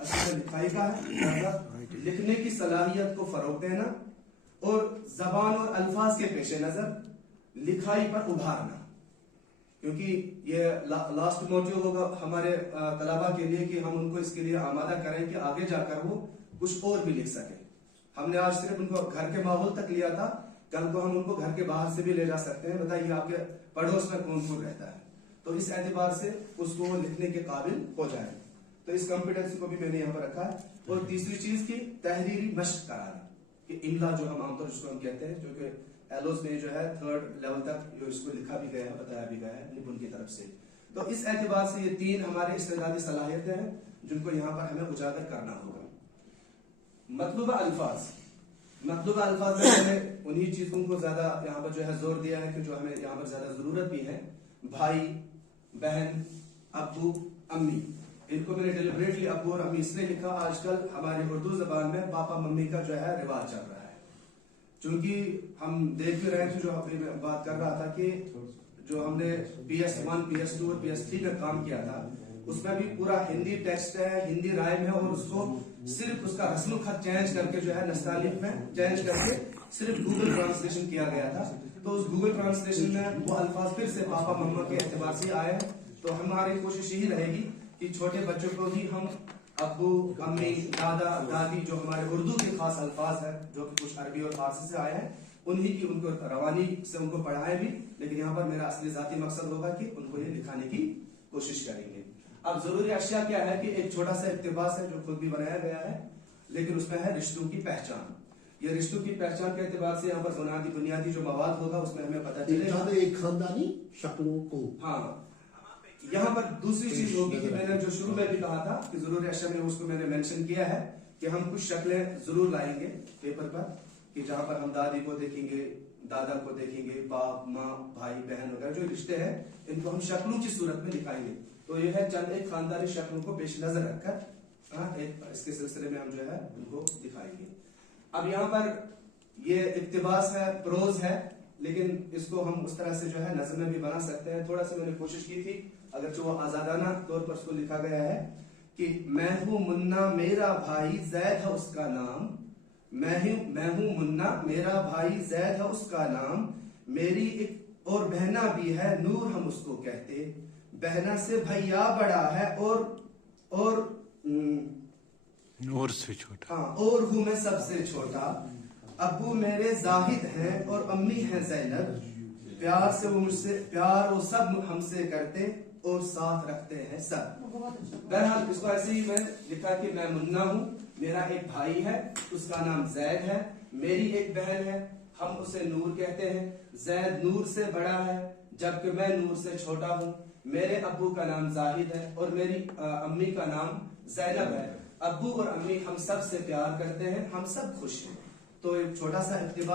اصل لکھائی کا ہے، لکھنے کی صلاحیت کو فروغ دینا اور زبان اور الفاظ کے پیش نظر لکھائی پر ابھارنا، کیونکہ یہ لاسٹ موٹیو ہوگا ہمارے طلباء کے لیے کہ ہم ان کو اس کے لیے آمادہ کریں کہ آگے جا کر وہ کچھ اور بھی لکھ سکیں۔ ہم نے آج صرف ان کو گھر کے ماحول تک لیا تھا، کل کو ہم ان کو گھر کے باہر سے بھی لے جا سکتے ہیں۔ بتائیے آپ کے پڑوس میں کون کون رہتا ہے، تو اس اعتبار سے اس کو لکھنے کے قابل ہو جائے۔ تو اس کمپیٹنسی کو بھی میں نے یہاں پر رکھا ہے۔ اور تیسری چیز کی تحریری مشق کرانا، کہ املا جو ہم عام طور اس کو ہم کہتے ہیں، جو کہ ایلوز میں جو ہے 3rd لیول تک جو اس کو لکھا بھی گیا ہے، بتایا بھی گیا ہے نپن کی طرف سے۔ تو اس اعتبار سے یہ 3 ہمارے استعدادی صلاحیتیں ہیں جن کو یہاں پر ہمیں اجاگر کرنا ہوگا۔ مطلوبہ الفاظ میں ہمیں انہی چیزوں کو زیادہ یہاں پر جو ہے زور دیا ہے کہ جو ہمیں یہاں پر زیادہ ضرورت بھی ہے۔ بھائی، بہن، ابو، امی، ان کو میں نے ڈیلیبریٹلی ابو اور امی اس نے لکھا۔ آج کل ہماری اردو زبان میں پاپا ممی کا جو ہے رواج چل رہا ہے، چونکہ ہم دیکھ بھی رہے تھے، جو میں بات کر رہا تھا کہ جو ہم نے PS1 PS2 اور PS3 میں کام کیا تھا، اس میں بھی پورا ہندی ٹیکسٹ ہے، ہندی رائم ہے، اور اس کو صرف اس کا رسم الخط چینج کر کے جو ہے نستعلیق میں چینج کر کے صرف گوگل ٹرانسلیشن کیا گیا تھا۔ تو اس گوگل ٹرانسلیشن میں وہ الفاظ پھر سے پاپا مما کے اعتبار سے آئے ہیں۔ تو ہماری کوشش یہی رہے گی کہ چھوٹے بچوں کو بھی ہم ابو، امی، دادا، دادی، جو ہمارے اردو کے خاص الفاظ ہیں جو کہ کچھ عربی اور فارسی سے آئے ہیں، انہی کی ان کو روانی سے ان کو پڑھائیں بھی، لیکن یہاں پر میرا اصلی ذاتی مقصد ہوگا کہ ان کو یہ دکھانے کی کوشش کریں گے۔ اب ضروری اشیاء کیا ہے کہ ایک چھوٹا سا اقتباس ہے جو خود بھی بنایا گیا ہے، لیکن اس میں ہے رشتوں کی پہچان۔ یہ رشتوں کی پہچان کے اعتبار سے یہاں پر بنیادی جو مواد ہوگا اس میں ہمیں پتہ چلے گا ایک خاندانی شکلوں کو۔ ہاں، یہاں پر دوسری چیز ہوگی کہ میں نے جو شروع میں بھی کہا تھا کہ ضروری اشیاء میں اس کو میں نے مینشن کیا ہے کہ ہم کچھ شکلیں ضرور لائیں گے پیپر پر، کہ جہاں پر ہم دادی کو دیکھیں گے، دادا کو دیکھیں گے، باپ، ماں، بھائی، بہن وغیرہ جو رشتے ہیں ان کو ہم شکلوں کی صورت میں دکھائیں گے۔ تو یہ ہے چند ایک خاندانی شکلوں کو پیش نظر رکھ کر اس کے سلسلے میں ہم جو ہے ان کو دکھائیں گے۔ اب یہاں پر یہ اقتباس ہے، پروز ہے، لیکن اس کو ہم اس طرح سے جو ہے نظم میں بھی بنا سکتے ہیں۔ تھوڑا سا میں نے کوشش کی تھی، اگرچہ وہ آزادانہ طور پر اس کو لکھا گیا ہے کہ میں ہوں منا میرا بھائی زید ہے اس کا نام، میں ہوں منا میرا بھائی زید ہے اس کا نام، میری ایک اور بہنا بھی ہے نور ہم اس کو کہتے، بہنا سے بھیا بڑا ہے اور نور سے چھوٹا، ہاں، اور ہوں میں سب سے چھوٹا، ابو میرے زاہد ہیں اور امی ہیں زینب، پیار سے وہ مجھ سے پیار وہ سب ہم سے کرتے اور ساتھ رکھتے ہیں سب۔ بہرحال اس کو ایسے ہی میں لکھا کہ میں منا ہوں، میرا ایک بھائی ہے اس کا نام زید ہے، میری ایک بہن ہے ہم اسے نور کہتے ہیں، زید نور سے بڑا ہے جبکہ میں نور سے چھوٹا ہوں، میرے ابو کا نام زاہد ہے اور میری امی کا نام زینب ہے، ابو اور امی ہم سب سے پیار کرتے ہیں، ہم سب خوش ہیں۔ تو ایک چھوٹا سا اقتباس